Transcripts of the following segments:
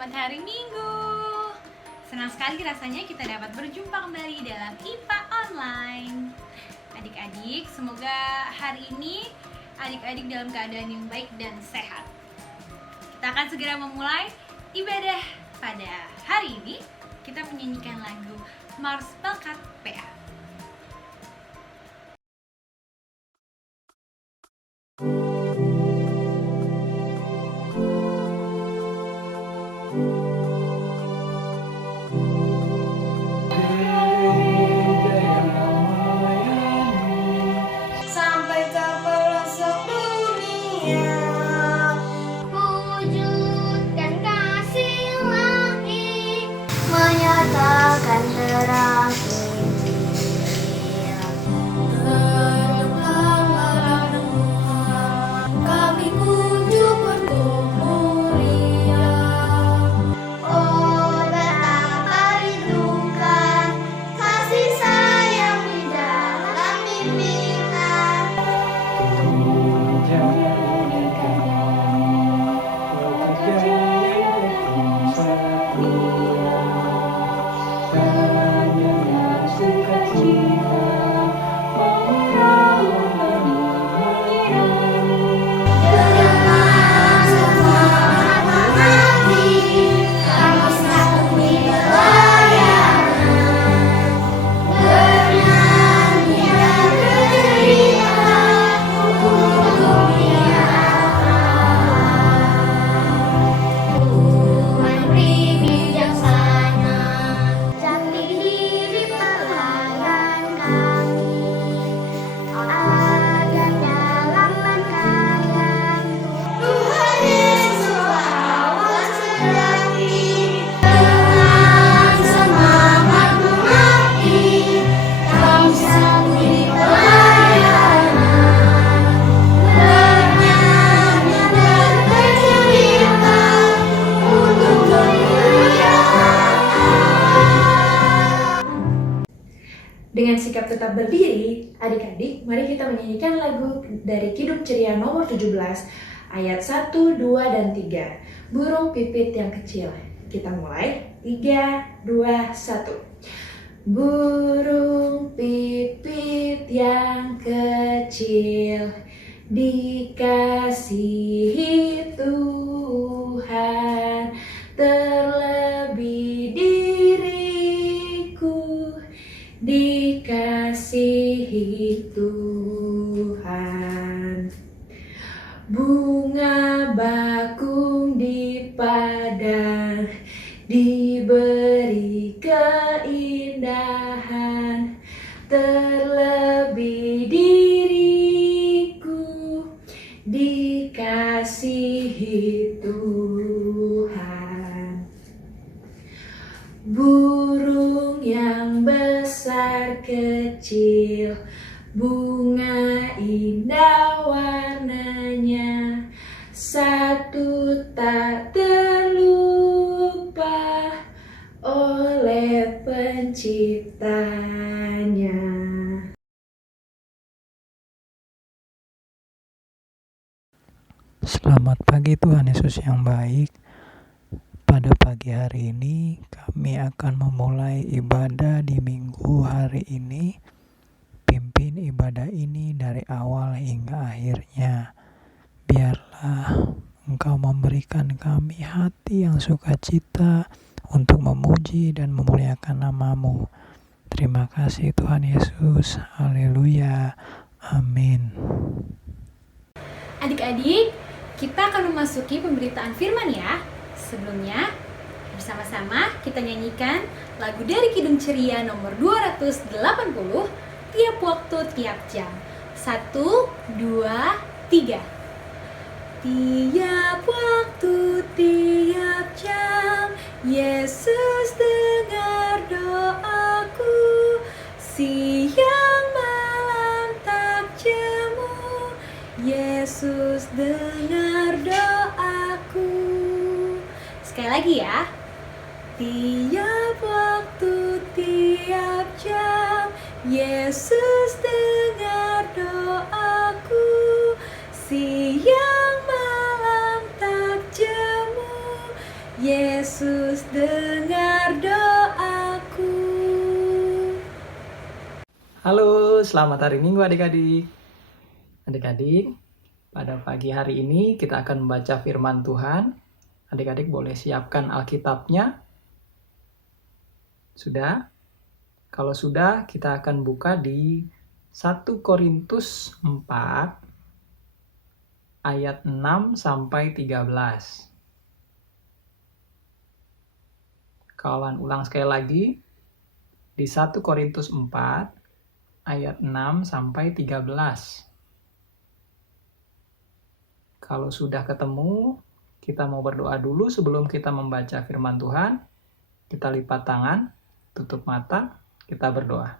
selamat hari Minggu. Senang sekali rasanya kita dapat berjumpa kembali dalam IPA Online. Adik-adik, semoga hari ini adik-adik dalam keadaan yang baik dan sehat. Kita akan segera memulai ibadah pada hari ini. Kita menyanyikan lagu Mars Pelkat PA. Menyatakan terang kami kunjung bertemu Ria. Oh, betapa rindukan kasih sayang di dalam bimbingan. Dengan sikap tetap berdiri, adik-adik, mari kita menyanyikan lagu dari Kidung Ceria nomor 17, ayat 1, 2, dan 3. Burung pipit yang kecil. Kita mulai. 3, 2, 1. Burung pipit yang kecil, dikasihi Tuhan, terlebih diriku dikasihi Tuhan. Bunga bakung di padang diberi keindahan, terlebih diriku dikasihi Tuhan. Burung yang besar kecil, bunga indah warnanya, satu tak terlupa oleh penciptanya. Selamat pagi Tuhan Yesus yang baik. Pada pagi hari ini kami akan memulai ibadah di minggu hari ini. Pimpin ibadah ini dari awal hingga akhirnya. Biarlah Engkau memberikan kami hati yang sukacita untuk memuji dan memuliakan nama-Mu. Terima kasih Tuhan Yesus. Haleluya. Amin. Adik-adik, kita akan memasuki pemberitaan firman ya. Sebelumnya, bersama-sama kita nyanyikan lagu dari Kidung Ceria nomor 280, tiap waktu, tiap jam. 1, 2, 3. Tiap waktu, tiap jam, Yesus dengar doaku. Siang malam tak jemu, Yesus dengar doaku. Sekali lagi ya. Tiap waktu, tiap jam, Yesus dengar doaku. Siang malam tak jemu, Yesus selamat hari Minggu adik-adik. Adik-adik, pada pagi hari ini kita akan membaca firman Tuhan. Adik-adik boleh siapkan Alkitabnya. Sudah? Kalau sudah, kita akan buka di 1 Korintus 4 ayat 6 sampai 13. Kawan ulang sekali lagi di 1 Korintus 4 ayat 6 sampai 13. Kalau sudah ketemu, kita mau berdoa dulu sebelum kita membaca firman Tuhan. Kita lipat tangan, tutup mata, kita berdoa.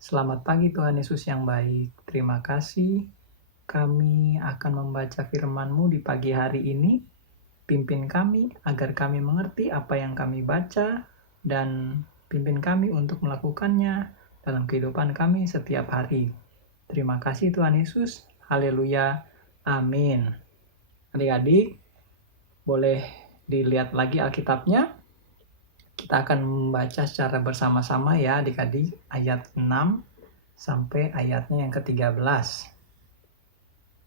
Selamat pagi Tuhan Yesus yang baik. Terima kasih kami akan membaca firman-Mu di pagi hari ini. Pimpin kami agar kami mengerti apa yang kami baca dan pimpin kami untuk melakukannya dalam kehidupan kami setiap hari. Terima kasih Tuhan Yesus. Haleluya. Amin. Adik-adik, boleh dilihat lagi Alkitabnya. Kita akan membaca secara bersama-sama ya adik-adik ayat 6 sampai ayatnya yang ke-13.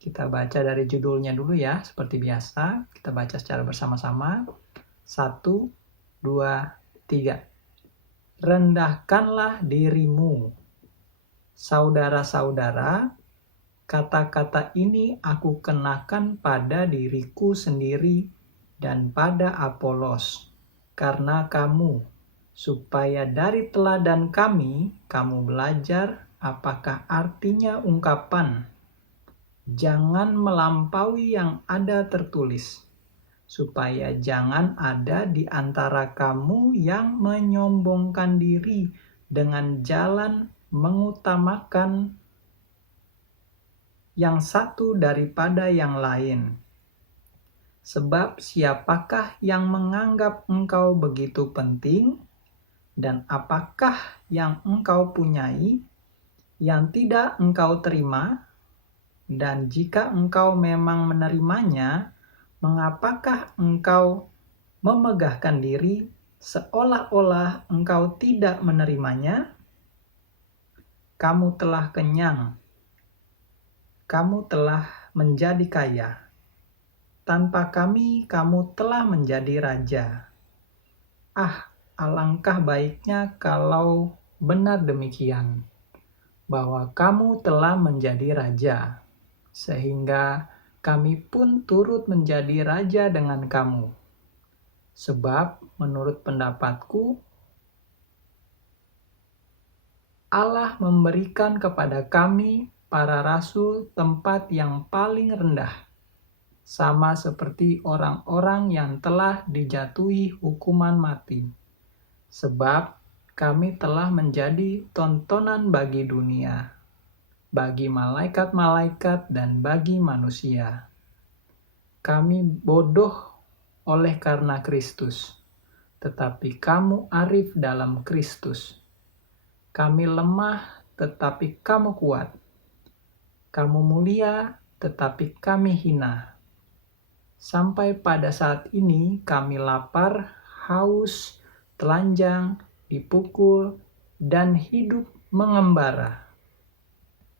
Kita baca dari judulnya dulu ya, seperti biasa. Kita baca secara bersama-sama. 1, 2, 3. Rendahkanlah dirimu. Saudara-saudara, kata-kata ini aku kenakan pada diriku sendiri dan pada Apolos, karena kamu, supaya dari teladan kami, kamu belajar apakah artinya ungkapan jangan melampaui yang ada tertulis, supaya jangan ada di antara kamu yang menyombongkan diri dengan jalan mengutamakan yang satu daripada yang lain. Sebab siapakah yang menganggap engkau begitu penting, dan apakah yang engkau punyai yang tidak engkau terima? Dan jika engkau memang menerimanya, mengapakah engkau memegahkan diri seolah-olah engkau tidak menerimanya? Kamu telah kenyang, kamu telah menjadi kaya. Tanpa kami, kamu telah menjadi raja. Alangkah baiknya kalau benar demikian, bahwa kamu telah menjadi raja, sehingga kami pun turut menjadi raja dengan kamu. Sebab menurut pendapatku, Allah memberikan kepada kami, para rasul, tempat yang paling rendah, sama seperti orang-orang yang telah dijatuhi hukuman mati. Sebab kami telah menjadi tontonan bagi dunia, bagi malaikat-malaikat dan bagi manusia. Kami bodoh oleh karena Kristus, tetapi kamu arif dalam Kristus. Kami lemah, tetapi kamu kuat. Kamu mulia, tetapi kami hina. Sampai pada saat ini kami lapar, haus, telanjang, dipukul, dan hidup mengembara.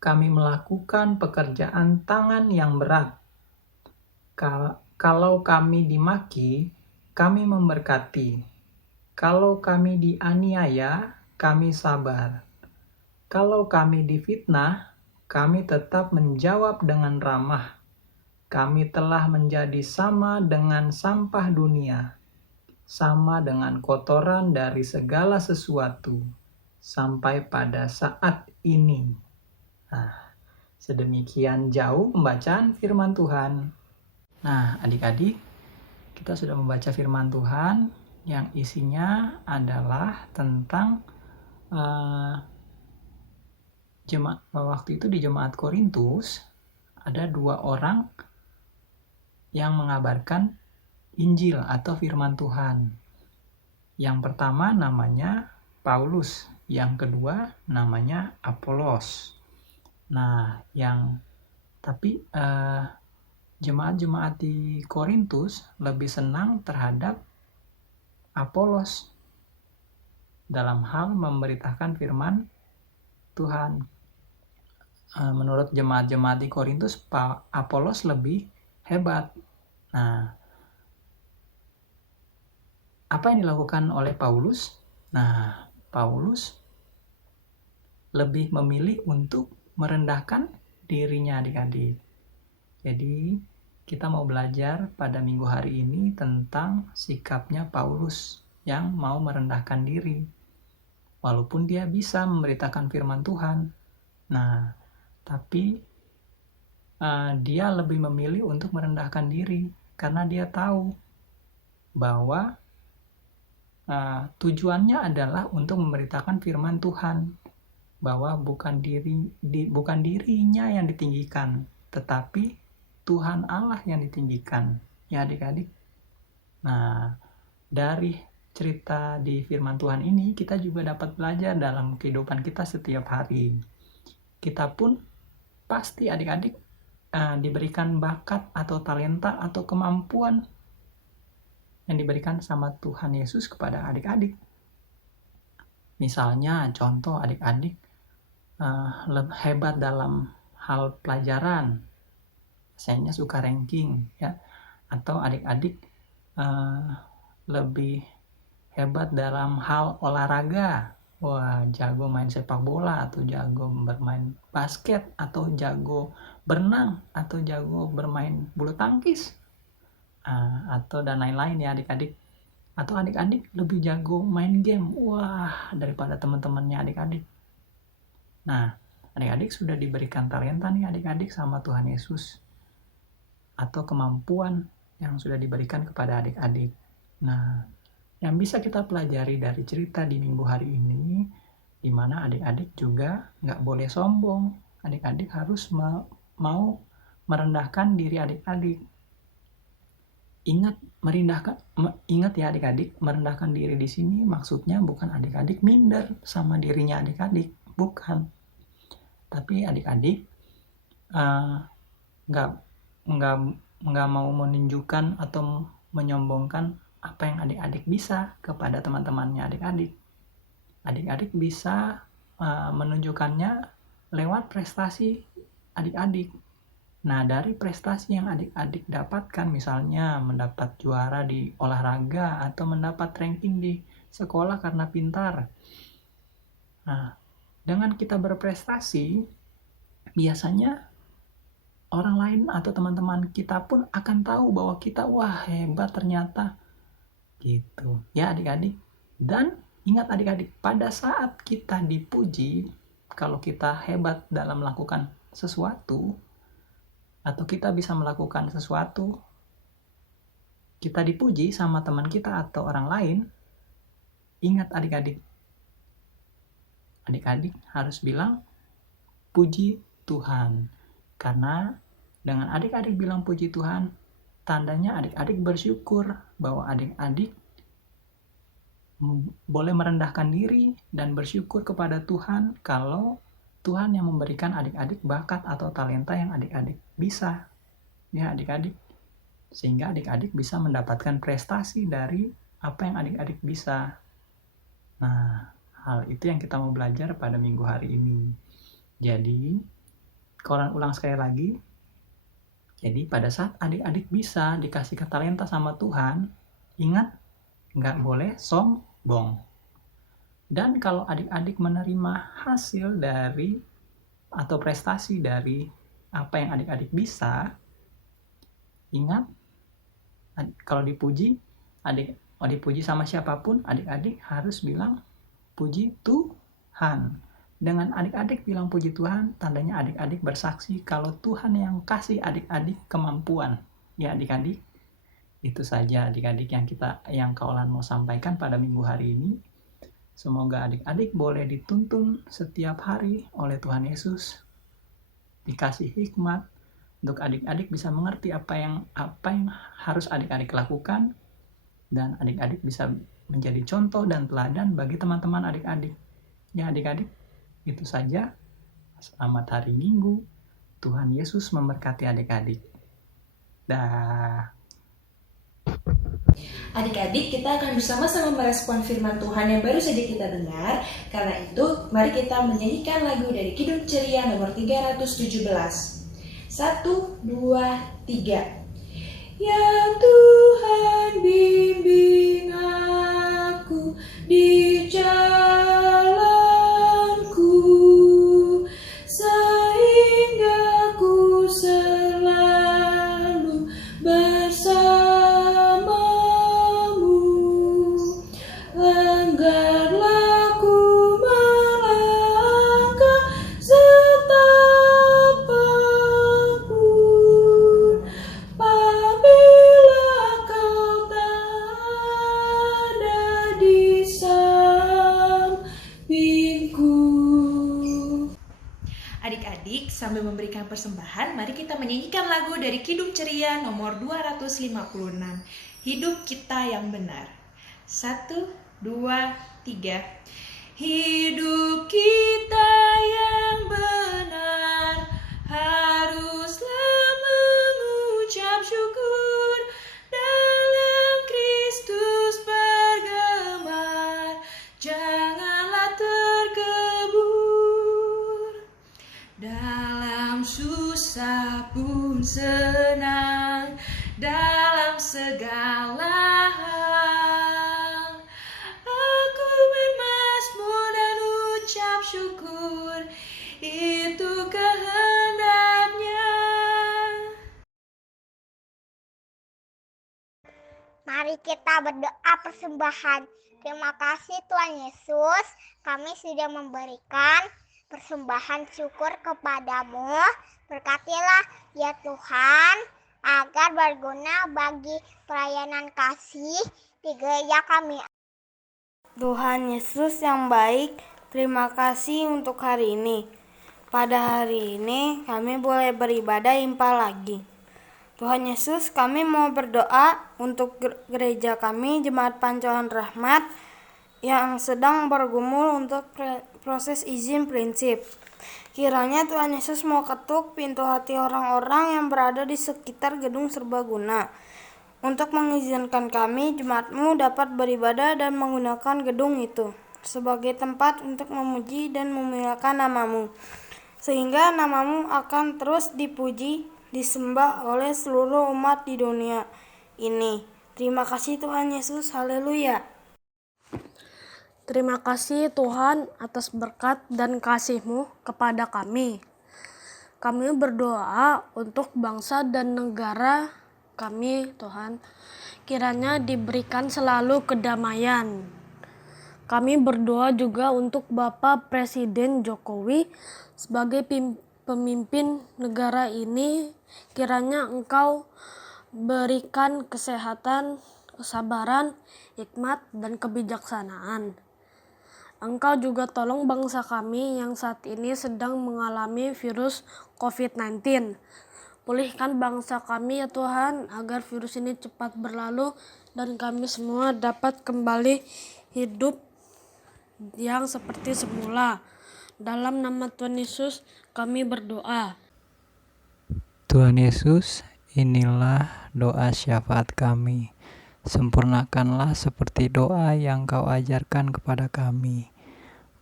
Kami melakukan pekerjaan tangan yang berat. Kalau kami dimaki, kami memberkati. Kalau kami dianiaya, kami sabar. Kalau kami difitnah, kami tetap menjawab dengan ramah. Kami telah menjadi sama dengan sampah dunia, sama dengan kotoran dari segala sesuatu, sampai pada saat ini. Sedemikian jauh pembacaan firman Tuhan. Nah, adik-adik, kita sudah membaca firman Tuhan yang isinya adalah tentang waktu itu di jemaat Korintus ada 2 orang yang mengabarkan Injil atau firman Tuhan. Yang pertama namanya Paulus, yang kedua namanya Apolos. Nah, jemaat-jemaat di Korintus lebih senang terhadap Apolos dalam hal memberitakan firman Tuhan. Menurut jemaat-jemaat di Korintus, Apolos lebih hebat. Nah, apa yang dilakukan oleh Paulus? Nah, Paulus lebih memilih untuk merendahkan dirinya adik-adik. Jadi, kita mau belajar pada minggu hari ini tentang sikapnya Paulus yang mau merendahkan diri. Walaupun dia bisa memberitakan firman Tuhan. Nah, tapi dia lebih memilih untuk merendahkan diri karena dia tahu bahwa tujuannya adalah untuk memberitakan firman Tuhan, bahwa bukan dirinya yang ditinggikan, tetapi Tuhan Allah yang ditinggikan. Ya adik-adik. Nah, dari cerita di firman Tuhan ini kita juga dapat belajar dalam kehidupan kita setiap hari. Kita pun pasti adik-adik diberikan bakat atau talenta atau kemampuan yang diberikan sama Tuhan Yesus kepada adik-adik. Misalnya contoh adik-adik hebat dalam hal pelajaran, saya suka ranking ya, atau adik-adik lebih hebat dalam hal olahraga, wah jago main sepak bola atau jago bermain basket atau jago berenang atau jago bermain bulu tangkis atau dan lain-lain ya adik-adik. Atau adik-adik lebih jago main game, wah daripada teman-temannya adik-adik. Nah, adik-adik sudah diberikan talenta nih adik-adik sama Tuhan Yesus atau kemampuan yang sudah diberikan kepada adik-adik. Nah, yang bisa kita pelajari dari cerita di minggu hari ini, di mana adik-adik juga nggak boleh sombong. Adik-adik harus mau merendahkan diri adik-adik. Ingat ya adik-adik, merendahkan diri di sini maksudnya bukan adik-adik minder sama dirinya adik-adik, bukan. Tapi adik-adik nggak mau menunjukkan atau menyombongkan apa yang adik-adik bisa kepada teman-temannya adik-adik. Adik-adik bisa menunjukkannya lewat prestasi adik-adik. Nah, dari prestasi yang adik-adik dapatkan, misalnya mendapat juara di olahraga atau mendapat ranking di sekolah karena pintar. Nah, dengan kita berprestasi, biasanya orang lain atau teman-teman kita pun akan tahu bahwa kita wah hebat ternyata. Gitu. Ya adik-adik. Dan ingat adik-adik, pada saat kita dipuji, kalau kita hebat dalam melakukan sesuatu, atau kita bisa melakukan sesuatu, kita dipuji sama teman kita atau orang lain, ingat adik-adik. Adik-adik harus bilang, puji Tuhan. Karena dengan adik-adik bilang puji Tuhan, tandanya adik-adik bersyukur bahwa adik-adik boleh merendahkan diri dan bersyukur kepada Tuhan kalau Tuhan yang memberikan adik-adik bakat atau talenta yang adik-adik bisa. Ya adik-adik. Sehingga adik-adik bisa mendapatkan prestasi dari apa yang adik-adik bisa. Nah, hal itu yang kita mau belajar pada minggu hari ini. Jadi, ulang sekali lagi. Jadi pada saat adik-adik bisa dikasih talenta sama Tuhan, ingat, nggak boleh sombong. Dan kalau adik-adik menerima hasil dari atau prestasi dari apa yang adik-adik bisa, ingat, kalau dipuji sama siapapun, adik-adik harus bilang puji Tuhan. Dengan adik-adik bilang puji Tuhan, tandanya adik-adik bersaksi kalau Tuhan yang kasih adik-adik kemampuan. Ya adik-adik, itu saja adik-adik yang Kaulan mau sampaikan pada minggu hari ini. Semoga adik-adik boleh dituntun setiap hari oleh Tuhan Yesus. Dikasih hikmat untuk adik-adik bisa mengerti apa yang harus adik-adik lakukan, dan adik-adik bisa menjadi contoh dan teladan bagi teman-teman adik-adik. Ya adik-adik, itu saja. Selamat hari Minggu. Tuhan Yesus memberkati adik-adik. Dah. Adik-adik, kita akan bersama-sama merespon firman Tuhan yang baru saja kita dengar. Karena itu, mari kita menyanyikan lagu dari Kidung Ceria nomor 317. 1, 2, 3. Ya Tuhan, bimbing aku di jalanku, sehingga ku selalu bersamamu. Lenggarlah ku melangkah setapak pun, apabila kau tak ada di sampingku. Adik-adik, sambil memberikan persembahan, mari kita menyanyikan lagu dari Kidung Ceria nomor 256, Hidup Kita Yang Benar. 1, 2, 3. Hidup kita yang benar haruslah mengucap syukur, dalam Kristus bergemar, janganlah terkebur. Dalam susah pun senang, dalam segala hal aku bermazmur dan ucap syukur, itu kehendaknya. Mari kita berdoa persembahan. Terima kasih Tuhan Yesus, kami sudah memberikan persembahan syukur kepadamu. Berkatilah ya Tuhan, agar berguna bagi pelayanan kasih di gereja kami. Tuhan Yesus yang baik, terima kasih untuk hari ini. Pada hari ini kami boleh beribadah impal lagi. Tuhan Yesus, kami mau berdoa untuk gereja kami, Jemaat Pancuran Rahmat, yang sedang bergumul untuk proses izin prinsip. Kiranya Tuhan Yesus mau ketuk pintu hati orang-orang yang berada di sekitar gedung serbaguna, untuk mengizinkan kami, jemaat-Mu, dapat beribadah dan menggunakan gedung itu sebagai tempat untuk memuji dan memuliakan nama-Mu, sehingga nama-Mu akan terus dipuji, disembah oleh seluruh umat di dunia ini. Terima kasih Tuhan Yesus, haleluya. Terima kasih Tuhan atas berkat dan kasih-Mu kepada kami. Kami berdoa untuk bangsa dan negara kami, Tuhan, kiranya diberikan selalu kedamaian. Kami berdoa juga untuk Bapak Presiden Jokowi sebagai pemimpin negara ini, kiranya Engkau berikan kesehatan, kesabaran, hikmat, dan kebijaksanaan. Engkau juga tolong bangsa kami yang saat ini sedang mengalami virus COVID-19. Pulihkan bangsa kami ya Tuhan, agar virus ini cepat berlalu dan kami semua dapat kembali hidup yang seperti semula. Dalam nama Tuhan Yesus kami berdoa. Tuhan Yesus, inilah doa syafaat kami. Sempurnakanlah seperti doa yang Kau ajarkan kepada kami.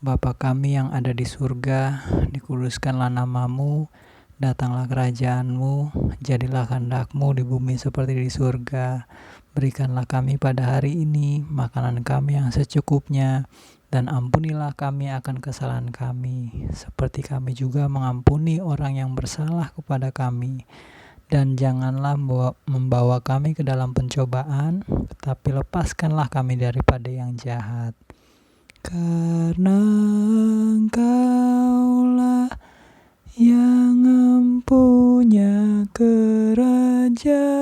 Bapa kami yang ada di surga, dikuduskanlah nama-Mu, datanglah kerajaan-Mu, jadilah kehendak-Mu di bumi seperti di surga. Berikanlah kami pada hari ini makanan kami yang secukupnya, dan ampunilah kami akan kesalahan kami, seperti kami juga mengampuni orang yang bersalah kepada kami. Dan janganlah membawa kami ke dalam pencobaan, tetapi lepaskanlah kami daripada yang jahat. Karena Engkaulah yang empunya kerajaan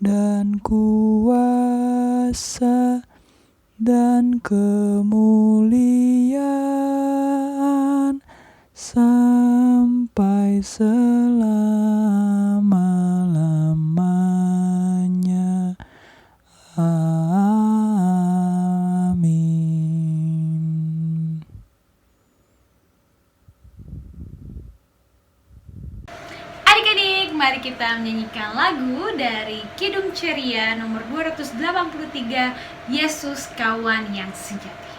dan kuasa dan kemuliaan sampai selama-lamanya. Amin. Adik-adik, mari kita menyanyikan lagu dari Kidung Ceria nomor 283, Yesus Kawan yang Sejati.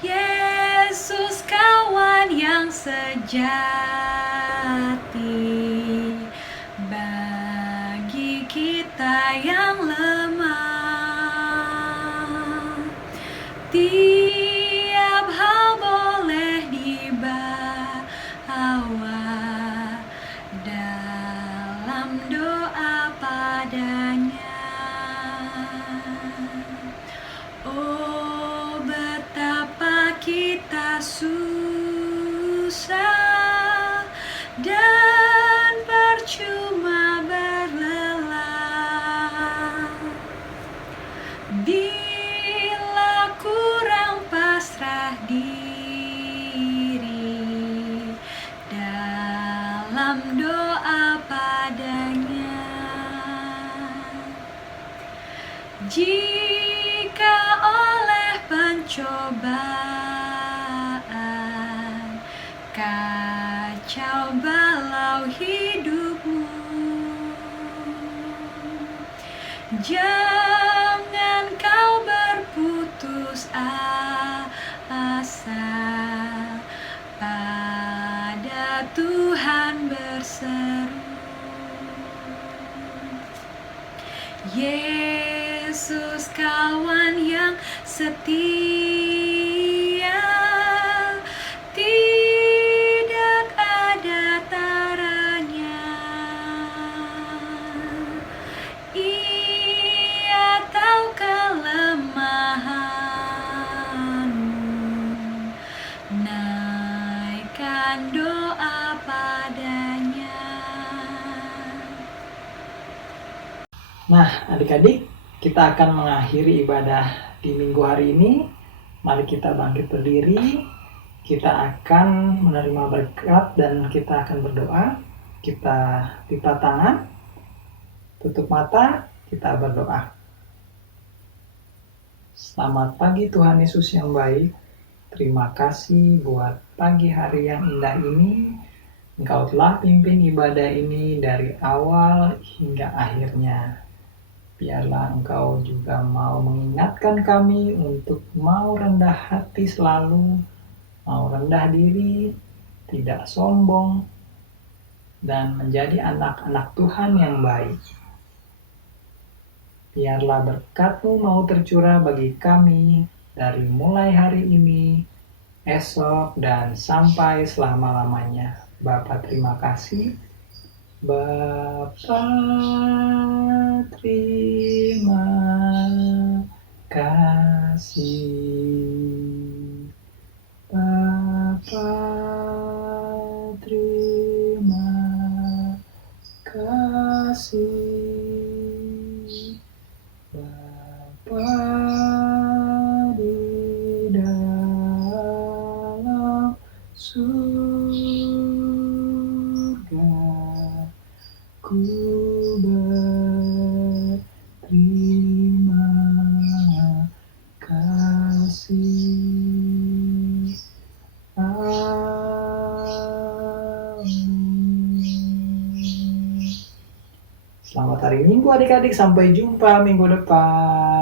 Yesus kawan yang sejati, bagi kita yang lemah, tiap hal boleh dibawa dalam doa padanya. Oh, betapa kita susah dan percuma berlelah bila kurang pasrah diri dalam doa padanya. Jika oleh pencobaan kacau balau hidupmu, jangan kau berputus asa, pada Tuhan berseru. Yesus kawan yang setia, tidak ada taranya. Ia tahu kelemahanmu, naikkan doa padanya. Nah, adik-adik, kita akan mengakhiri ibadah di minggu hari ini. Mari kita bangkit berdiri. Kita akan menerima berkat dan kita akan berdoa. Kita lipat tangan, tutup mata, kita berdoa. Selamat pagi Tuhan Yesus yang baik. Terima kasih buat pagi hari yang indah ini. Engkau telah pimpin ibadah ini dari awal hingga akhirnya. Biarlah Engkau juga mau mengingatkan kami untuk mau rendah hati selalu, mau rendah diri, tidak sombong, dan menjadi anak-anak Tuhan yang baik. Biarlah berkat-Mu mau tercurah bagi kami dari mulai hari ini, esok, dan sampai selama-lamanya. Bapa, terima kasih. Bapa, terima kasih. Bapa, terima kasih. Bapa di dalam surga, ku berterima kasih. Amin. Selamat hari Minggu adik-adik, sampai jumpa minggu depan.